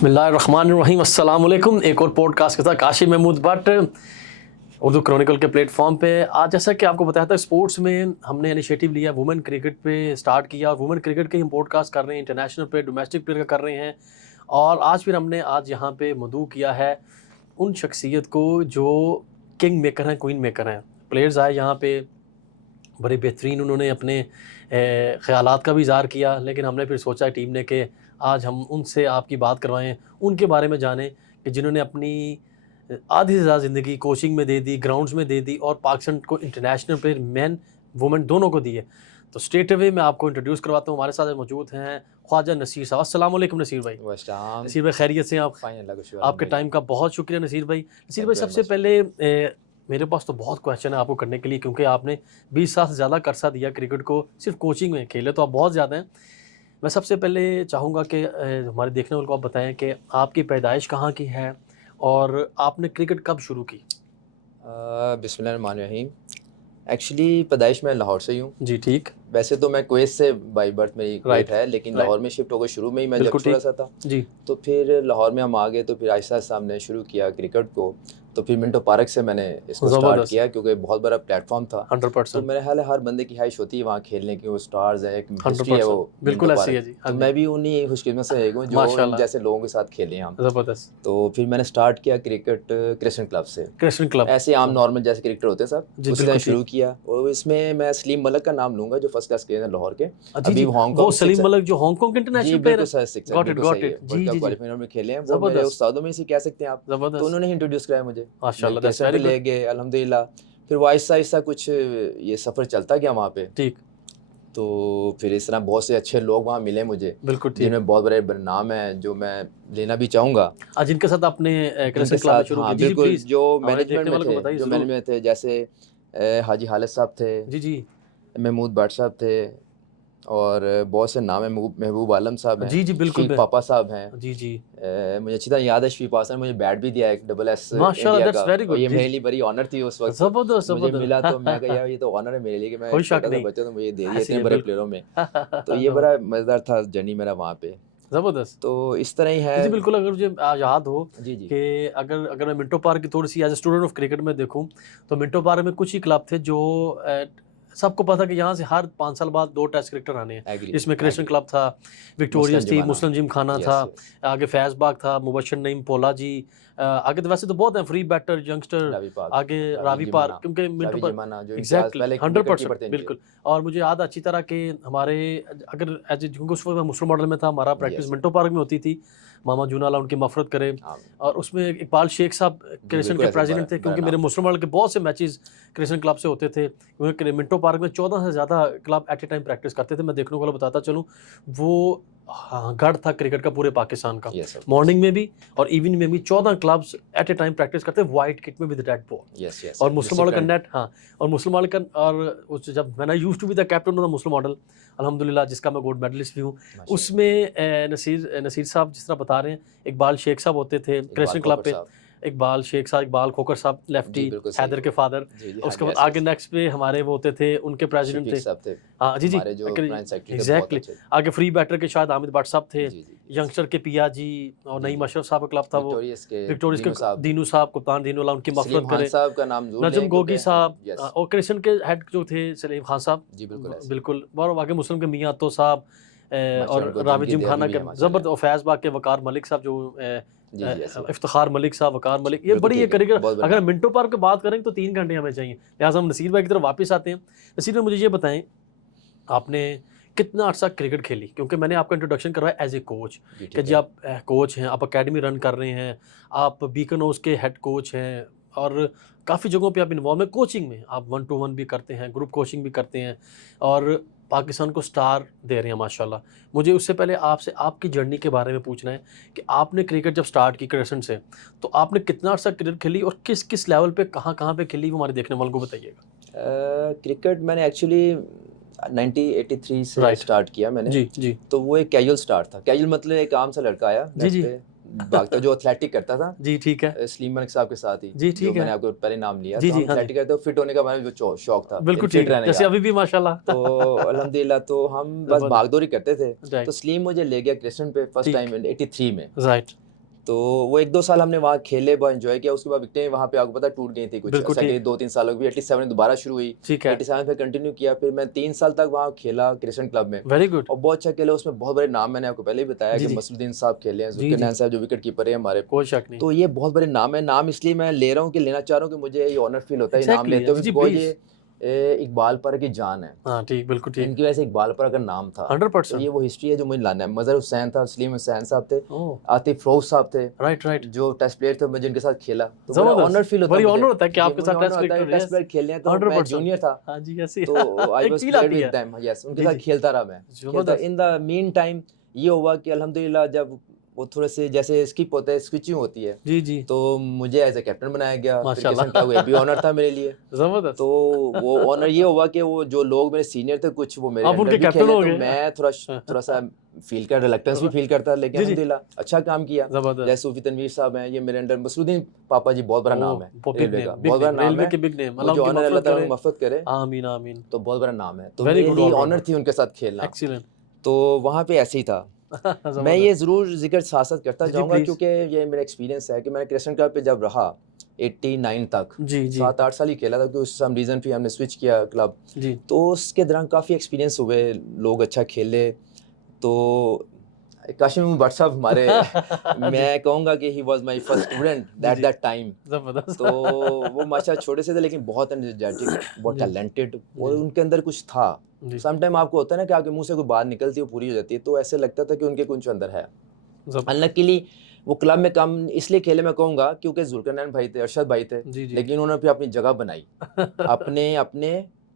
बिस्मिल्लाहिर्रहमानिर्रहीम, अस्सलाम वालेकुम। एक और पॉडकास्ट के साथ काशिफ महमूद भट्ट उर्दू क्रॉनिकल के प्लेटफॉर्म पे। आज जैसा कि आपको बताया था, स्पोर्ट्स में हमने इनिशिएटिव लिया, वुमेन क्रिकेट पे स्टार्ट किया और वुमेन क्रिकेट के हम पॉडकास्ट कर रहे हैं, इंटरनेशनल पे, डोमेस्टिक प्लेयर का कर रहे हैं। और आज फिर हमने यहाँ पे मदऊ किया है उन शख्सियत को जो किंग मेकर हैं, क्वीन मेकर हैं। प्लेयर्स आए यहाँ पे, बड़े बेहतरीन उन्होंने अपने ख़यालात का भी इज़हार किया, लेकिन हमने फिर सोचा टीम ने कि आज हम उनसे आपकी बात करवाएं, उनके बारे में जानें कि जिन्होंने अपनी आधी से ज़्यादा ज़िंदगी कोचिंग में दे दी, ग्राउंड्स में दे दी और पाकिस्तान को इंटरनेशनल प्लेयर मैन वुमेन दोनों को दिए। तो स्ट्रेट अवे मैं आपको इंट्रोड्यूस करवाता हूँ। हमारे साथ मौजूद हैं ख्वाजा नसीर साहब। अस्सलाम वालेकुम नसीर भाई। नसीर भाई खैरियत से आप? आपके टाइम का बहुत शुक्रिया नसीर भाई। नसीर भाई, सबसे पहले मेरे पास तो बहुत क्वेश्चन है आपको करने के लिए, क्योंकि आपने 20 साल से ज़्यादा कर्सा दिया क्रिकेट को, सिर्फ कोचिंग में खेले तो आप बहुत ज़्यादा हैं। मैं सबसे पहले चाहूँगा कि हमारे देखने वालों को आप बताएं कि आपकी पैदाइश कहाँ की है और आपने क्रिकेट कब शुरू की? बिस्मिल्लाहिर्रहमानिर्रहीम। एक्चुअली पैदाइश मैं लाहौर से ही हूँ जी ठीक। वैसे तो मैं कुवैत से बाई बर्थ मेरी कुवैत है, लेकिन लाहौर में शिफ्ट हो गए शुरू में ही। मैं जब छोटा सा था जी, तो फिर लाहौर में हम आ गए, तो फिर आहिस्ता आहिस्ता हमने शुरू किया क्रिकेट को। तो फिर मिंटो पार्क से मैंने इसको स्टार्ट किया, क्योंकि बहुत बड़ा प्लेटफॉर्म था। 100%। तो मेरे ख्याल है हर बंदे की ख्वाहिश होती है वहाँ खेलने की, वो स्टार्स है, एक हिस्ट्री है 100%, वो बिल्कुल मिंटो ऐसी है पार्क। जी। तो मैं भी उन्हीं खुशकिस्मत से एक हूँ जो इन जैसे लोगों के साथ खेले हैं हम। ज़बरदस्त। तो फिर मैंने स्टार्ट किया क्रिकेट क्रिश्चियन क्लब से। क्रिश्चियन क्लब ऐसे आम नॉर्मल जैसे क्रिकेटर होते हैं सब, उसी तरह शुरू किया। और इसमें मैं सलीम मलिक का नाम लूंगा, जो फर्स्ट क्लास प्लेयर है लाहौर के। अभी हांगकांग, वो सलीम मलिक जो हांगकांग के इंटरनेशनल प्लेयर है। Got it world cup qualifier में खेले हैं, वो मेरे उस्तादों में से कह सकते हैं आप। तो उन्होंने ही इंट्रोड्यूस कराया मुझे, माशाल्लाह, दैट्स वेरी गुड। ले गए अल्हम्दुलिल्लाह। फिर वो आहिस्ता आहिस्ता कुछ ये सफ़र चलता गया वहाँ पे। ठीक। तो फिर इस तरह बहुत से अच्छे लोग वहाँ मिले मुझे, बिल्कुल, जिनमें बहुत बड़े नाम है जो मैं लेना भी चाहूँगा। आज जिनके साथ आपने क्रिश्चियन क्लब में शुरू किया? बिल्कुल, जो मैनेजमेंट में थे, जैसे हाजी हालिद साहब थे, जी, महमूद भट्ट साहब थे, और बहुत से नाम है, महबूब आलम साहब हैं, जी बिल्कुल, शफीक पापा साहब हैं, जी मुझे अच्छी तरह याद है। शफीक पापा ने मुझे बैट भी दिया एक SS इंडिया का, और ये मेरे लिए बड़ी ऑनर थी उस वक्त। मुझे मिला तो मैं कहा यार ये तो ऑनर है मेरे लिए कि मैं छोटा सा बच्चा, तो मुझे दे दिया इतने बड़े प्लेयरों में। तो ये बड़ा मज़ेदार था जर्नी मेरा वहाँ पे। ज़बरदस्त। तो इस तरह ही है जी, बिल्कुल। अगर मुझे याद हो जी कि अगर मैं मिंटो पार्क की थोड़ी सी as a student of cricket में देखूं, तो मिंटो पार्क में कुछ ही क्लब थे जो सबको पता कि यहाँ से हर 5 साल बाद 2 टेस्ट क्रिकेटर आने हैं, जिसमें क्रिश्चियन क्लब था, विक्टोरियस थी, मुस्लिम जिम खाना था, आगे फैज़ बाग था, मुबशर नईम पोला जी, आगे तो वैसे तो बहुत हैं, फ्री बैटर यंगस्टर, आगे रावी पार्क, क्योंकि मिंटो पार्क एग्जैक्टली 100% बिल्कुल। और मुझे याद अच्छी तरह कि हमारे अगर एज क्योंकि उस वक्त मुस्लिम मॉडल में था, हमारा प्रैक्टिस मिंटो पार्क में होती थी। मामा जूनाला उनकी मफरत करे, और उसमें इकबाल शेख साहब क्रिश्चियन के प्रेसिडेंट थे, क्योंकि मेरे मुस्लिम मॉडल के बहुत से मैचेस क्रिश्चियन क्लब से होते थे, क्योंकि मिंटो पार्क में 14 से ज़्यादा club at a time practice करते थे। मैं देखने वाला बताता चलूँ, वो गढ़ था क्रिकेट का पूरे पाकिस्तान का। मॉर्निंग में भी और इवनिंग में भी 14 clubs at a time practice करते, वाइट किट में विद रेड बॉल। और मुस्लिम मॉडल का नेट, हाँ, और मुस्लिम मॉडल का, और जब मैंने used to be the captain of the Muslim Model, अल्हम्दुलिल्लाह, जिसका मैं गोल्ड मेडलिस्ट भी हूँ, उसमें नसीर साहब जिस तरह बता रहे हैं, इकबाल शेख साहब होते थे क्रिश्चियन क्लब पे, इकबाल शेख साहब, इकबाल खोकर साहब लेफ्टी, हैदर के फादर। उसके बाद आगे नेक्स्ट पे हमारे वो होते थे, उनके प्रेसिडेंट थे, हाँ जी एग्जैक्टली। आगे फ्री बैटर के शायद हामिद भट्ट साहब थे, यंगस्टर के पिया जी, और नईम अशरफ साहब का क्लब था वो, विक्टोरियस के दीनू साहब, कप्तान दीनूल्लाह, उनकी मफरत करे, नजम गोगी साहब, और क्रिश्चियन के हेड जो थे सलीम खान साहब, बिल्कुल। और आगे मुस्लिम के मियां तो साहब, और रावी जिम खाना के जबरदस्त, और फैज़ बाग के वकार मलिक साहब, जो इफ्तिखार मलिक साहब, वकार मलिक, ये बड़ी ये क्रिकेट। अगर मिंटो पार्क की बात करें तो 3 घंटे हमें चाहिए, लिहाजा हम नसीर भाई की तरफ वापस आते हैं। नसीर भाई, मुझे ये बताएं, आपने कितना अर्सा क्रिकेट खेली? क्योंकि मैंने आपका इंट्रोडक्शन करवाया एज ए कोच, कि जी आप कोच हैं, आप अकेडमी रन कर रहे हैं, आप बीकन हाउस के हेड कोच हैं, और काफ़ी जगहों पे आप इन्वॉल्व हैं कोचिंग में, आप 1-to-1 भी करते हैं, ग्रुप कोचिंग भी करते हैं, और पाकिस्तान को स्टार दे रहे हैं माशाल्लाह। मुझे उससे पहले आपसे आपकी जर्नी के बारे में पूछना है कि आपने क्रिकेट जब स्टार्ट की क्रिकेट से, तो आपने कितना अर्सा क्रिकेट खेली और किस किस लेवल पे, कहाँ कहाँ पे खेली, वो हमारे देखने वालों को बताइएगा। क्रिकेट मैंने एक्चुअली 1983 से स्टार्ट किया मैंने जी। तो वो एक कैजुअल स्टार्ट था। कैजुअल मतलब एक आम सा लड़का आया जी भागता, जो एथलेटिक करता था जी, ठीक है, सलीम मलिक साहब के साथ ही जी, ठीक है, मैंने आपको पहले नाम लिया, तो हम एथलेटिक करते, फिट होने का हमारा जो शौक था, बिल्कुल फिट रहने का, जैसे अभी भी माशाल्लाह। तो अल्हम्दुलिल्लाह, तो हम बस भागदौड़ी करते थे। तो सलीम मुझे ले गया क्रिश्चियन पे फर्स्ट टाइम 83 में, राइट। तो वो 1-2 साल हमने वहाँ खेले, बहुत एंजॉय किया। उसके बाद विकेटें वहाँ पे आपको पता टूट गई थी कुछ, सेकंड 2-3 सालों की, 87 में दोबारा शुरू हुई, 87 पे कंटिन्यू किया। फिर मैं 3 साल तक वहाँ खेला क्रिसेंट क्लब में, वेरी गुड, और बहुत अच्छा खेला। उसमें बहुत बड़े नाम, मैंने आपको पहले ही बताया कि मसरुद्दीन साहब खेले हैं, जुल्करनैन साहब जो विकेट कीपर है हमारे, कोई शक नहीं। तो ये बहुत बड़े नाम है। नाम इसलिए मैं ले रहा हूँ कि लेना चाह रहा हूँ कि मुझे ये ऑनर फील होता है नाम लेते हुए, बिकॉज ये इकबाल पर की जान है। हाँ ठीक, बिल्कुल ठीक। इनकी वजह से इकबाल पर अगर नाम था 100%, तो ये वो हिस्ट्री है जो मुझे लाना है। मजहर हुसैन था, सलीम हुसैन साहब थे, आतिफ रोज साहब थे, राइट, जो टेस्ट प्लेयर थे, मैं जिनके साथ खेला, तो बड़ा ऑनर फील होता है, ऑनर होता है कि आपके साथ टेस्ट प्लेयर खेलने हैं। तो मैं जूनियर था, हाँ जी, ऐसे तो I was played with them, yes, उनके साथ खेलता रहा मैं। इन द मीन टाइम ये हुआ कि अल्हम्दुलिल्लाह जब वो थोड़े से जैसे स्किप होता है, स्विचिंग होती है, जी, तो मुझे एज ए कैप्टन बनाया गया, माशाल्लाह, वो भी ऑनर था मेरे लिए। जबरदस्त। तो वो ऑनर ये हुआ कि वो जो लोग मेरे सीनियर थे, कुछ वो मेरे अंडर भी खेले, तो मैं थोड़ा सा फील कर, रिलक्टेंस भी फील करता, लेकिन अल्हम्दुलिल्लाह अच्छा काम किया। जैसे सूफी तनवीर साहब हैं, ये मेरे अंडर, मसरुद्दीन पापा जी, बहुत बड़ा नाम है रेलवे का, बहुत बड़ा नाम है, मुझे ऑनर, अल्लाह ताला मग़फ़िरत करे, आमीन आमीन, तो बहुत बड़ा नाम है। तो मेरे लिए ऑनर थी उनके साथ खेलना। एक्सीलेंट। तो वहाँ पे ऐसे ही था। मैं ये ज़रूर जिक्र साथ करता जाऊँगा, क्योंकि ये मेरा एक्सपीरियंस है कि मैंने क्रिसेंट क्लब पे जब रहा 89 तक, 7-8 साल ही खेला था, क्योंकि सम रीज़न फिर हमने स्विच किया क्लब, तो उसके दौरान काफ़ी एक्सपीरियंस हुए, लोग अच्छा खेले। तो काशिम भट्ट साहब हमारे मैं कहूँगा कि he was my first student that time. तो वो माशाल्लाह छोटे से थे, लेकिन बहुत एनर्जेटिक, बहुत टैलेंटेड, और उनके अंदर कुछ था। सम टाइम आपको होता है ना कि आपके मुंह से कोई बात निकलती है, वो पूरी हो जाती है, तो ऐसे लगता था कि उनके कुछ अंदर है। अनलकीली वो क्लब में कम इसलिए खेले, मैं कहूँगा, क्योंकि जुल्करनैन भाई थे, अरशद भाई थे, लेकिन उन्होंने फिर अपनी जगह बनाई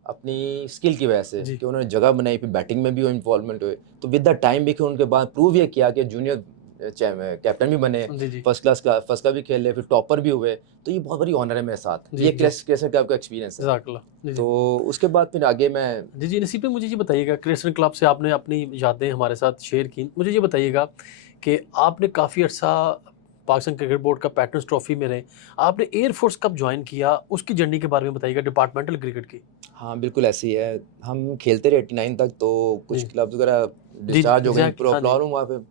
अपनी स्किल की वजह से, कि उन्होंने जगह बनाई, फिर बैटिंग में भी वो इन्वॉल्वमेंट हुए। तो विद द टाइम भी उनके बाद प्रूव ये किया कि जूनियर कैप्टन भी बने, फर्स्ट क्लास भी खेले, फिर टॉपर भी हुए। तो ये बहुत बड़ी ऑनर है मेरे साथ, ये क्रिसेंट क्लब का एक्सपीरियंस है। तो उसके बाद फिर आगे मैं जी नसीब भाई, मुझे ये बताइएगा, क्रिसेंट क्लब से आपने अपनी यादें हमारे साथ शेयर की, मुझे ये बताइएगा कि आपने काफ़ी अर्सा पाकिस्तान क्रिकेट बोर्ड का पैटर्न्स ट्रॉफी में रहे, आपने एयरफोर्स कब ज्वाइन किया, उसकी जर्नी के बारे में बताइएगा, डिपार्टमेंटल क्रिकेट की। हाँ बिल्कुल ऐसी है, हम खेलते रहे 89 तक, तो कुछ क्लब्स वगैरह डिस्चार्ज हो गए, प्रॉब्लम वहाँ पे,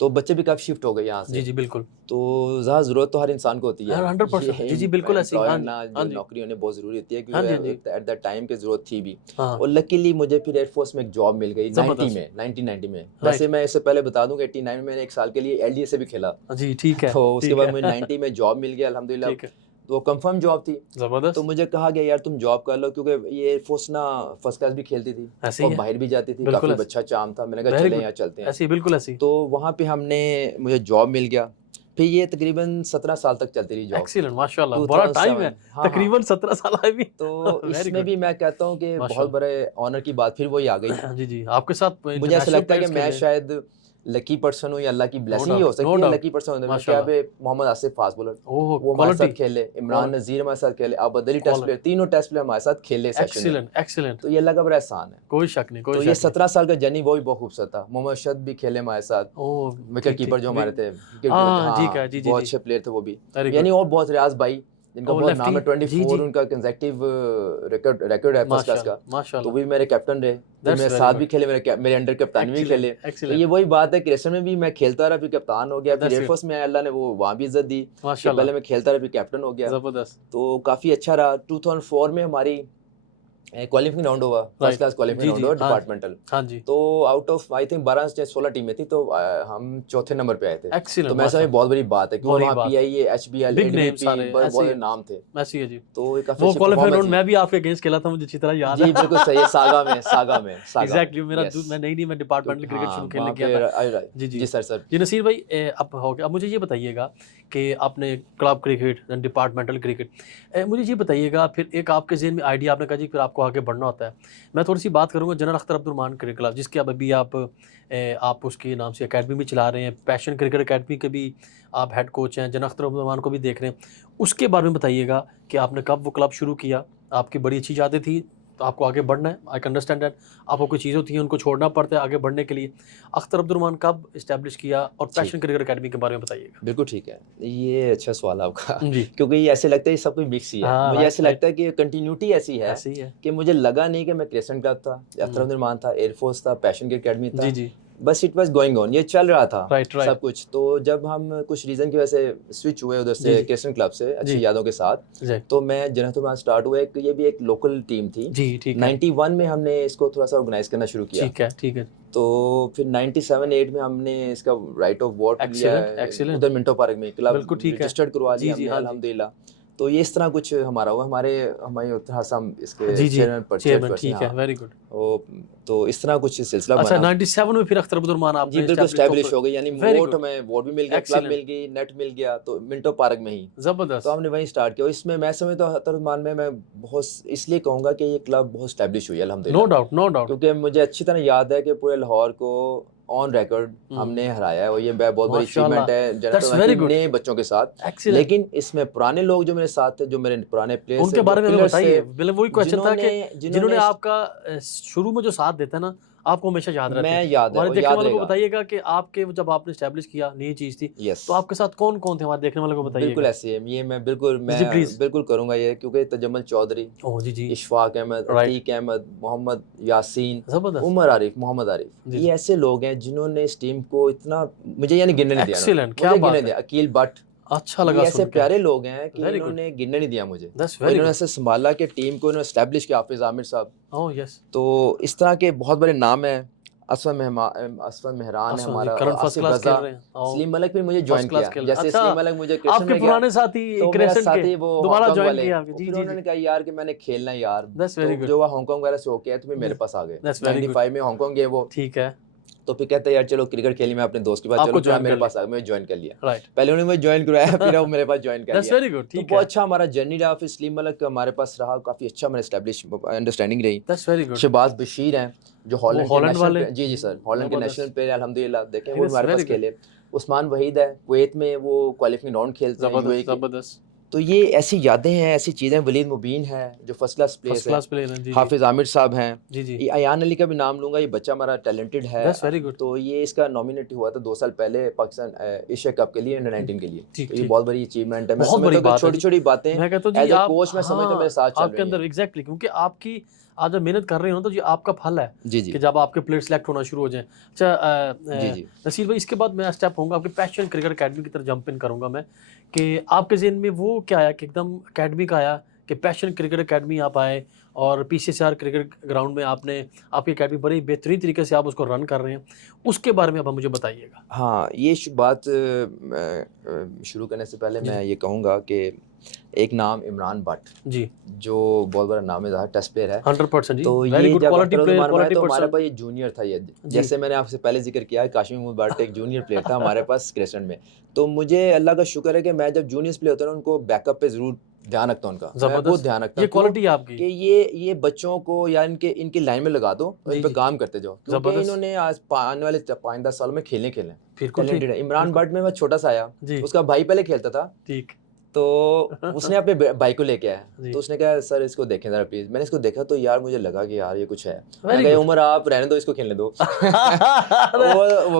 तो बच्चे भी काफ़ी शिफ्ट हो गए यहाँ से। जी बिल्कुल। तो ज़्यादा ज़रूरत तो हर इंसान को होती है, 100%। जी बिल्कुल ऐसी, नौकरी होने बहुत ज़रूरी होती है, क्योंकि एट दैट टाइम की ज़रूरत थी भी। और लकीली मुझे फिर एयरफोर्स में एक जॉब मिल गई 1990 में। वैसे मैं इससे पहले बता दूं कि 89 में मैंने 1 साल के लिए LDA से भी खेला। जी ठीक है। तो उसके बाद मुझे 90 में जॉब मिल गया अल्हम्दुलिल्लाह, तो कंफर्म जॉब थी। तो मुझे कहा गया यार तुम जॉब कर लो, क्योंकि ये एयरफोर्स ना फर्स्ट क्लास भी खेलती थी और बाहर भी जाती थी, काफ़ी अच्छा चाम था। मैंने कहा चले यहाँ चलते हैं, ऐसी बिल्कुल ऐसी। तो वहाँ पे मुझे जॉब मिल गया। फिर ये तकरीबन 17 साल तक चलती रही जॉब। एक्सीलेंट, माशाल्लाह, बड़ा टाइम है। तकरीबन 17 साल है भी। तो इसमें भी मैं कहता हूँ कि बहुत बड़े ऑनर की बात फिर वही आ गई। जी आपके साथ मुझे ऐसा लगता है कि मैं शायद लकी पर्सन हूँ, या अल्लाह की ब्लेसिंग ही हो सकती है, लकी पर्सन होने में। क्या पे मोहम्मद आसिफ फास्ट बॉलर, वो हमारे साथ खेले, इमरान नज़ीर हमारे साथ खेले, अब अदली टेस्ट प्लेयर, तीनों टेस्ट प्लेयर हमारे साथ खेले सेशन में। एक्सीलेंट। तो ये अल्लाह का बड़ा एहसान है, कोई शक नहीं। तो ये 17 साल का जर्नी वो भी बहुत खूबसूरत था। मोहम्मद अरशद भी खेले हमारे साथ, विकेट कीपर जो हमारे थे, बहुत अच्छे प्लेयर थे वो भी, यानी और बहुत रियाज भाई जिनका बहुत नाम है, 24 उनका कंसेक्टिव रिकॉर्ड है फर्स्ट क्लास का, तो भी मेरे कैप्टन रहे, मेरे साथ भी खेले, मेरे अंडर कप्तान भी खेले। तो ये वही बात है, क्रिकेट में भी मैं खेलता रहा, फिर कप्तान हो गया, फिर एयरफोर्स में अल्लाह ने वो वहाँ भी इज्जत दी, पहले मैं खेलता रहा, फिर कैप्टन हो गया, तो काफ़ी अच्छा रहा। 2004 में हमारी क्वालिफाइंग राउंड हुआ, फर्स्ट क्लास क्वालिफाइंग राउंड हुआ डिपार्टमेंटल। तो आउट ऑफ आई थिंक 12 से 16 टीमें थी, तो हम चौथे नंबर पे आए थे। तो मैं समझ बहुत बड़ी बात है, क्योंकि वहाँ PIA, HBL, ADP बहुत नाम थे। ऐसी है जी। तो वो क्वालिफाइंग राउंड मैं भी आपके अगेंस्ट खेला था, मुझे अच्छी तरह याद है। जी बिल्कुल सही है, सागा में एग्जैक्टली। मैं नहीं डिपार्टमेंटल क्रिकेट शुरू खेलने गया था। जी सर जी नसीर भाई, अब हो गया। अब मुझे ये बताइएगा कि आपने क्लब क्रिकेट, डिपार्टमेंटल क्रिकेट, मुझे ये बताइएगा, फिर एक आपके ज़हन में आइडिया, आपने कहा जी फिर आपको आगे बढ़ना होता है। मैं थोड़ी सी बात करूँगा general Akhtar Abdurrahman cricket club, जिसके अब अभी आप उसके नाम से एकेडमी भी चला रहे हैं, पैशन क्रिकेट एकेडमी के भी आप हेड कोच हैं, जनरल अख्तर अब्दुर्रहमान को भी देख रहे हैं। उसके बारे में बताइएगा कि आपने कब वो क्लब शुरू किया, आपकी बड़ी अच्छी यादें थी, तो आपको आगे बढ़ना है, आई कैन अंडरस्टैंड दैट, आपको कुछ चीज़ें होती हैं उनको छोड़ना पड़ता है आगे बढ़ने के लिए। अख्तर अब्दुर्रहमान कब इस्टेब्लिश किया, और पैशन क्रिकेट एकेडमी के बारे में बताइएगा। बिल्कुल ठीक है, ये अच्छा सवाल है आपका, क्योंकि ये ऐसे लगता है सब कुछ मिक्स ही है। मुझे ऐसे लगता है कि कंटिन्यूटी ऐसी है कि मुझे लगा नहीं कि मैं क्रिसेंट क्लब था, अख्तर अब्दुर्रहमान था, एयरफोर्स था, पैशन क्रिकेट एकेडमी था, बस इट वाज गोइंग ऑन, ये चल रहा था right. सब कुछ। तो जब हम कुछ रीज़न की वजह से स्विच हुए उधर से क्रिस्टन क्लब से अच्छी यादों के साथ, तो मैं जनरल में स्टार्ट हुआ। ये भी एक लोकल टीम थी जी, ठीक है। 91 में हमने इसको थोड़ा सा ऑर्गेनाइज करना शुरू किया। ठीक है, ठीक है। तो फिर 97-8 में हमने इसका राइट ऑफ वोट लिया उधर मिंटो पार्क में, क्लब रजिस्टर्ड करवा लिया हमने अल्हम्दुलिल्लाह। तो ये इस तरह कुछ हमारा हुआ, हमारे उत्तर असम इसके चेयरमैन। ठीक है, वेरी गुड। तो इस तरह कुछ सिलसिला अच्छा, 97 में फिर अख्तरबुद्दुर्मान आपने बिल्कुल एस्टैब्लिश हो गई, यानी वोट भी मिल गया, क्लब मिल गई, नेट मिल गया, तो मिंटो पार्क में ही जबरदस्त। तो हमने वहीं स्टार्ट किया। इसमें मैं समझता हूँ अख्तरबुद्दुर्मान में मैं बहुत इसलिए कहूँगा कि ये क्लब बहुत एस्टैब्लिश हुई है अल्हम्दुलिल्लाह। नो डाउट, क्योंकि मुझे अच्छी तरह याद है कि पूरे लाहौर को ऑन रिकॉर्ड हमने हराया है, और ये बहुत बड़ी अचीवमेंट है जनरल नए बच्चों के साथ। लेकिन इसमें पुराने लोग जो मेरे साथ थे, जो मेरे पुराने प्लेयर्स, उनके बारे में बताइए। वही क्वेश्चन था कि जिन्होंने आपका शुरू में जो साथ देता है ना, आपको हमेशा याद रहता है। हमारे देखने वालों को बताइएगा कि आपके जब आपने एस्टैब्लिश किया, नई चीज थी, तो आपके साथ कौन कौन थे हमारे देखने वालों को बताइए। बिल्कुल ऐसे है, ये मैं बिल्कुल करूंगा ये, क्योंकि तजम्मुल चौधरी, इशफाक अहमद, अतीक अहमद, मोहम्मद यासीन, उमर आरिफ, मोहम्मद आरिफ, ये ऐसे लोग हैं जिन्होंने इस टीम को इतना मुझे यानी गिनने नहीं दिया। अकील भट्ट, अच्छा लगा, ऐसे प्यारे लोग हैं कि इन्होंने गिनने नहीं दिया मुझे। इन्होंने ऐसे संभाला कि टीम को इन्होंने एस्टैब्लिश किया, हाफिज आमिर साहब। तो इस तरह के बहुत बड़े नाम हैं। असफर मेहरान है हमारा, सलीम मलिक भी मुझे ज्वाइन किया। जैसे सलीम मलिक मुझे आपके पुराने साथी साथी वो दोबारा ज्वाइन किया। फिर उन्होंने कहा यार कि मैंने खेलना है यार, जो हांगकांग वगैरह से होके आए तो मेरे पास आ गए। 95 में हांगकांग गए वो, ठीक है। तो फिर कहते यार चलो क्रिकेट खेली मैं अपने दोस्त के पास, चलो मेरे पास आ गए, मैं ज्वाइन कर लिया। पहले उन्होंने मुझे ज्वाइन करवाया, फिर वो मेरे पास ज्वाइन कर लिया। तो बहुत अच्छा हमारा जर्नी रहा। फिर सलीम मलिक हमारे पास रहा, काफी अच्छा हमारा एस्टैब्लिश अंडरस्टैंडिंग रही। शहबाज बशीर हैं जो हॉलैंड वाले, जी सर, हॉलैंड के नेशनल प्लेयर अल्हम्दुलिल्लाह, देखें वो हमारे पास खेले। उस्मान वहीद है, कुवैत में वो क्वालिफाइंग राउंड खेलते हैं यूएई। तो ये ऐसी यादें हैं, ऐसी चीज़ें। वलीद मुबीन है जो फर्स्ट क्लास प्लेयर है। हाफिज आमिर साहब हैं, ये अयान अली का भी नाम लूंगा, ये बच्चा हमारा टैलेंटेड है। तो ये इसका नॉमिनेट हुआ था 2 साल पहले पाकिस्तान एशिया कप के लिए, अंडर-19 के लिए। तो ये बहुत बड़ी अचीवमेंट है। मैं समझता हूं छोटी-छोटी बातें एज अ कोच मैं समझता हूं मेरे साथ चल रही हैं आपके अंदर। एग्जैक्टली, क्योंकि आपकी आज जब मेहनत कर रहे हो तो ये आपका फल है कि जब आपके प्लेयर सेलेक्ट होना शुरू हो जाए। अच्छा नसीर भाई, इसके बाद मैं स्टेप होऊंगा आपके पैशन क्रिकेट अकेडमी की तरफ जंप इन करूंगा मैं, कि आपके ज़हन में वो क्या आया कि एकदम अकेडमी का आया कि पैशन क्रिकेट अकेडमी आप आए और PCSR क्रिकेट ग्राउंड में आपने आपकी अकेडमी बड़ी बेहतरीन तरीके से आप उसको रन कर रहे हैं, उसके बारे में अब मुझे बताइएगा। हाँ, ये बात शुरू करने से पहले मैं ये कहूँगा कि एक नाम इमरान भट्ट जी, जो बहुत बड़ा नाम है, टेस्ट प्लेयर है 100% जी। तो ये जब तो हमारे पास ये जूनियर था, ये जैसे मैंने आपसे पहले जिक्र किया है, काशिम महमूद भट्ट एक जूनियर प्लेयर था हमारे पास क्रिस्टन में। तो मुझे अल्लाह का शुक्र है कि मैं जब जूनियर्स प्लेयर होता है उनको बैकअप पे जरूर ध्यान रखता हूँ उनका, मैं बहुत ध्यान रखता हूँ। ये क्वालिटी आपकी कि ये बच्चों को या इनकी लाइन में लगा दो और इन पे काम करते जाओ, क्योंकि इन्होंने आज आने वाले 5-10 सालों में खेलने टैलेंटेड है। इमरान भट्ट में छोटा सा आया, उसका भाई पहले खेलता था, ठीक, तो उसने अपने भाई को लेके आया, तो उसने कहा सर इसको देखें जरा प्लीज। मैंने इसको देखा तो यार मुझे लगा कि यार ये कुछ है। मैं कहा उमर आप रहने दो, इसको खेलने दो। वो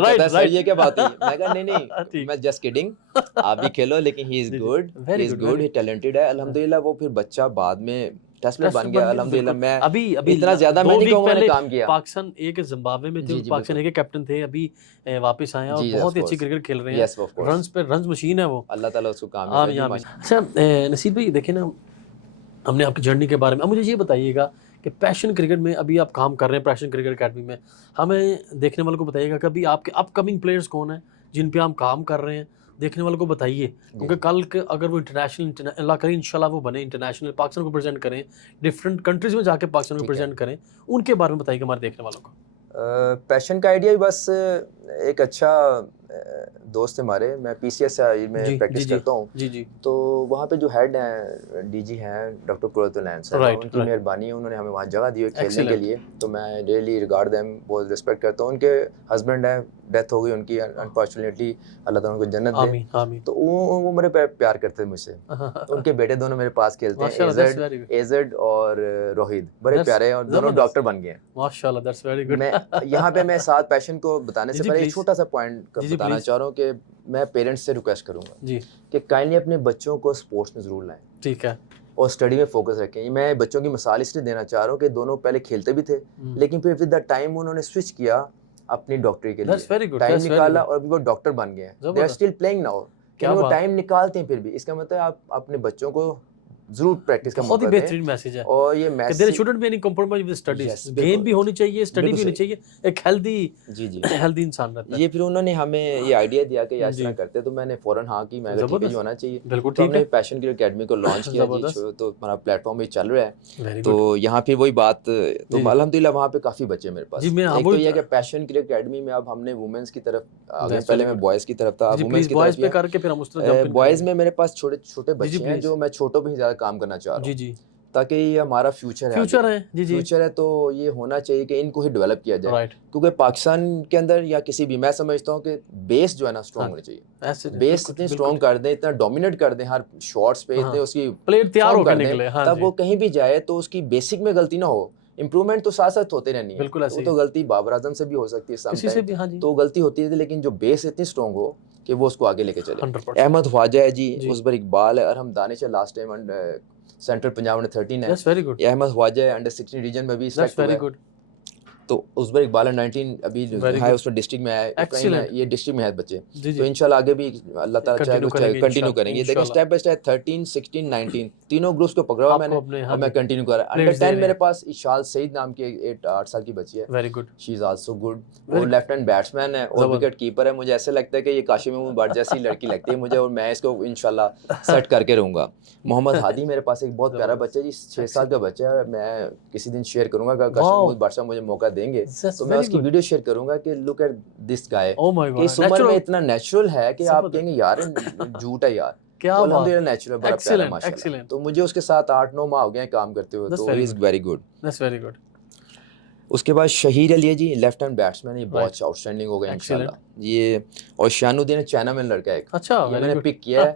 कहता है सर ये क्या बात है। मैं कहा नहीं मैं जस्ट किडिंग, आप भी खेलो, लेकिन he is good, he talented है अल्हम्दुलिल्लाह। वो फिर बच्चा बाद में टेस्ट प्लेयर बन गया अल्हम्दुलिल्लाह। मैं अभी इतना ज्यादा मैं नहीं कहूंगा मैंने काम किया। पाकिस्तान एक जिम्बाब्वे में थे, पाकिस्तान के कैप्टन थे, अभी वापस आए और बहुत ही अच्छी क्रिकेट खेल रहे हैं। रन्स मशीन है वो, अल्लाह ताला उसको कामयाब करे। अच्छा नसीब भाई देखिए ना, हमने आपकी जर्नी के बारे में, अब मुझे ये बताइएगा कि पैशन क्रिकेट में अभी आप काम कर रहे हैं पैशन क्रिकेट अकेडमी में, हमें देखने वालों को बताइएगा कि अभी आपके अपकमिंग प्लेयर्स कौन हैं जिन पे हम काम कर रहे हैं, देखने वालों को बताइए, क्योंकि कल के अगर वो इंटरनेशनल अल्लाह करे इंशाल्लाह वो बने, इंटरनेशनल पाकिस्तान को प्रेजेंट करें, डिफरेंट कंट्रीज में जाके पाकिस्तान को प्रेजेंट करें, उनके बारे में बताइए हमारे देखने वालों को। पैशन का आइडिया बस एक अच्छा दोस्त हमारे, मैं PCSI में प्रैक्टिस करता हूँ जी, तो वहाँ पे जो हेड हैं DG हैं डॉक्टर कुरतुलैन सर, उनकी मेहरबानी है, उन्होंने हमें वहाँ जगह दी है खेलने के लिए, तो मैं रियली रिगार्ड देम, बहुत रिस्पेक्ट करता हूँ। उनके हस्बैंड है, डेथ हो गई उनकी अनफॉर्चुनेटली, अल्लाह ताला उनको जन्नत दे। तो वो मेरे प्यार करते थे मुझसे। उनके बेटे दोनों मेरे पास खेलते हैं, एजेड और रोहित, बड़े प्यारे, और दोनों डॉक्टर बन गए हैं माशाल्लाह, दैट्स वेरी गुड। मैं यहाँ पे मैं साथ पैशन को बताने से पहले एक छोटा सा पॉइंट बताना चाह रहा हूँ कि मैं पेरेंट्स से रिक्वेस्ट करूंगा जी कि काइंडली अपने बच्चों को स्पोर्ट्स में जरूर लाएं, ठीक है, और स्टडी में फोकस रखें। मैं बच्चों की मिसाल इसलिए देना चाह रहा हूँ कि दोनों पहले खेलते भी थे, लेकिन फिर विद द टाइम उन्होंने स्विच किया अपनी डॉक्टरी के लिए टाइम निकाला और अभी वो डॉक्टर बन गए हैं। They are still playing now, क्या वो टाइम निकालते हैं फिर भी। इसका मतलब आप अपने बच्चों को जरूर प्रैक्टिस का मौका दें। बहुत ही बेहतरीन मैसेज है और ये message there shouldn't be any compromise with studies, game भी होनी चाहिए, स्टडी भी होनी चाहिए, एक हेल्दी हेल्दी इंसान रहता है। ये फिर उन्होंने हमें ये आइडिया दिया कि इस तरह करते, तो मैंने फौरन हाँ की, मैं ठीक है होना चाहिए। तो हमने पैशन क्रिकेट एकेडमी को लॉन्च किया जी, तो हमारा प्लेटफॉर्म भी चल रहा है। तो यहाँ पे वही बात, तो अल्हम्दुलिल्लाह वहाँ पे काफी बच्चे मेरे पास। एक तो ये कि पैशन क्रिकेट एकेडमी में अब हमने वुमेन्स की तरफ, पहले मैं बॉयज की तरफ था, वुमेन्स की तरफ पे करके फिर हम उस तरफ बॉयज में मेरे पास छोटे छोटे बच्चे हैं जो मैं छोटों पे ज्यादा काम करना चाह रहा हूँ जी, ताकि ये हमारा फ्यूचर है जी, फ्यूचर है। तो ये होना चाहिए कि इनको ही डेवलप किया जाए, क्योंकि पाकिस्तान के अंदर या किसी भी, मैं समझता हूँ कि बेस जो है ना स्ट्रॉन्ग होनी चाहिए। बेस इतने स्ट्रॉन्ग कर दें, इतना डोमिनेट कर दें हर शॉट्स पे, इतने उसकी प्लेयर तैयार होकर निकले, तब वो कहीं भी जाए तो उसकी बेसिक में गलती ना हो। इम्प्रूवमेंट तो साथ साथ होते रहनी है, वो तो गलती बाबर आजम से भी हो सकती है, समटाइम तो गलती होती है, लेकिन जो बेस इतनी स्ट्रॉन्ग हो कि वो उसको आगे लेके चले। अहमद ख्वाजा है जी, उस पर इकबाल है, और हम दानिश है last time central Punjab under 13 है। That's very good. Ahmad Khwaja है अंडर 16 रीजन में भी सिलेक्ट हुआ है। तो उस बार इकबाल 19 अभी है, उसमें डिस्ट्रिक्ट में है, ये डिस्ट्रिक्ट में है बच्चे। तो इंशाल्लाह आगे भी अल्लाह ताला चाहे कुछ कंटिन्यू करेंगे। देखिए स्टेप बाय स्टेप 13, 16, 19 तीनों ग्रुप्स को पकड़ा हुआ मैंने, और मैं कंटिन्यू कर रहा हूं। अंडर 10 मेरे पास इशाल सईद नाम की 8 साल की बच्ची है, very good, she is also good. वो लेफ्ट हैंड बैट्समैन है और विकेट कीपर है। मुझे ऐसे लगता है कि ये काशिम महमूद भट्ट जैसी लड़की लगती है मुझे, और मैं इसको इंशाल्लाह सेट करके रहूंगा। मोहम्मद हादी मेरे पास एक बहुत प्यारा बच्चा जी, 6 साल का बच्चा है। मैं किसी दिन शेयर करूंगा, अगर काशिम महमूद भट्ट साहब मुझे मौका देंगे तो मैं उसकी वीडियो शेयर करूंगा कि लुक एट दिस गाय। इस उम्र में इतना नेचुरल है कि आप कहेंगे यार झूठ है यार, क्या अल्हम्दुलिल्लाह नेचुरल, बड़ा प्यारा माशाल्लाह। तो मुझे उसके साथ 8-9 माह हो गए काम करते हुए, तो he is very good, that's very good. उसके बाद शहीर अली है जी, लेफ्ट हैंड बैट्समैन, ये बहुत आउटस्टैंडिंग हो गए इंशाल्लाह ये। और शानुद्दीन चाइना में लड़का है, अच्छा ये मैंने पिक किया है,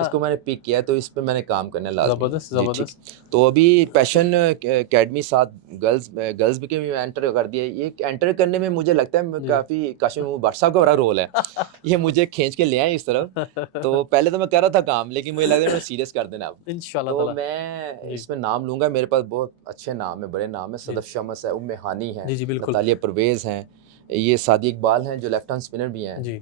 इसको मैंने पिक किया है, तो इस पे मैंने काम करना लाज़मी। तो अभी पैशन एकेडमी साथ गर्ल्स के भी एंटर कर दिया। ये एंटर करने में मुझे लगता है काफ़ी काशिम भट्ट साहब का बड़ा रोल है, ये मुझे खींच के ले आए इस तरफ। तो पहले तो मैं कर रहा था काम, लेकिन मुझे लग रहा है सीरियस कर देना अब इंशाल्लाह। तो मैं इसमें नाम लूंगा, मेरे पास बहुत अच्छे नाम है, बड़े नाम है। सदफ शमस है, उम्मे हानी है, तालिया परवेज़ हैं, ये सादी इकबाल हैं जो लेफ्ट हैंड स्पिनर भी हैं।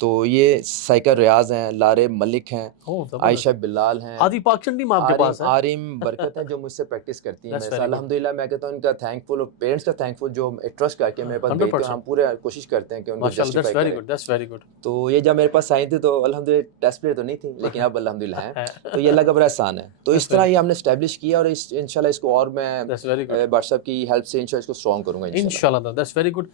तो ये साइका रियाज हैं, लारे मलिक हैं, आयशा बिलाल हैं, आदि पाकिस्तान टीम आपके पास है, आरिम बरकत हैं जो मुझसे प्रैक्टिस करती हैं। मैं अल्हम्दुलिल्लाह मैं कहता हूं इनका थैंकफुल, और पेरेंट्स का थैंकफुल जो ट्रस्ट करके मेरे पास भेजते हैं। हम पूरे कोशिश करते हैं कि उनको जस्टिफाई करें। That's very good. तो ये जब मेरे पास आई थी तो अल्हम्दुलिल्लाह टेस्ट प्लेयर तो नहीं थी, लेकिन अब अल्हम्दुलिल्लाह है, तो ये अल्लाह का बड़ा एहसान है। तो इस तरह ही हमने एस्टैब्लिश किया, और इंशाल्लाह इसको और मैं व्हाट्सएप की हेल्प से इंशाल्लाह इसको स्ट्रॉन्ग करूंगा इंशाल्लाह। That's very good.